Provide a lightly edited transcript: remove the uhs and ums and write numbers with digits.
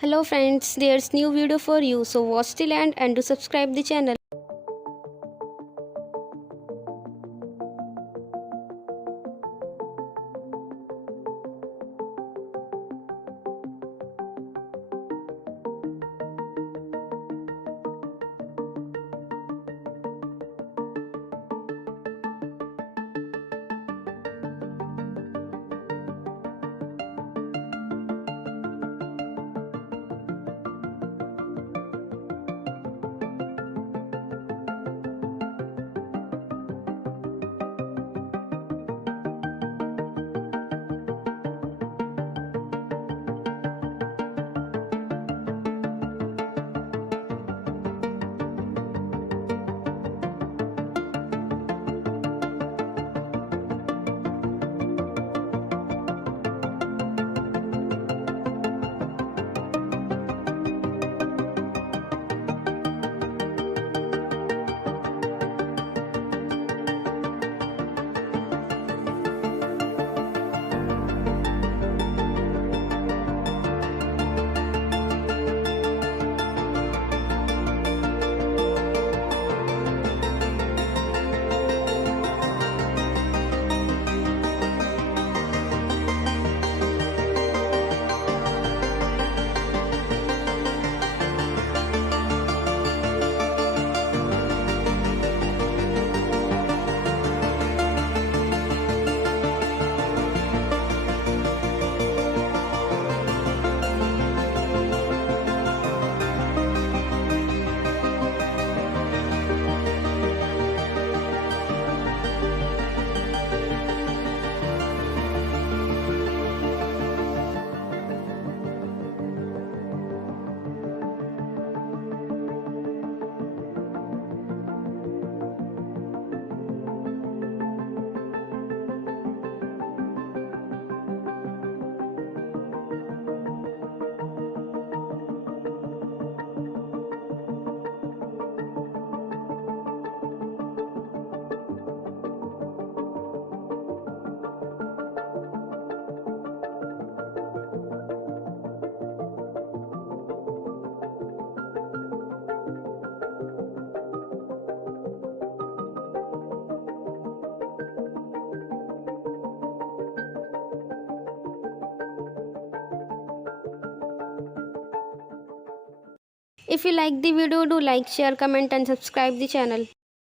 Hello friends, there's new video for you, so watch till end and do subscribe the channel. If you like the video, do like, share, comment and subscribe the channel.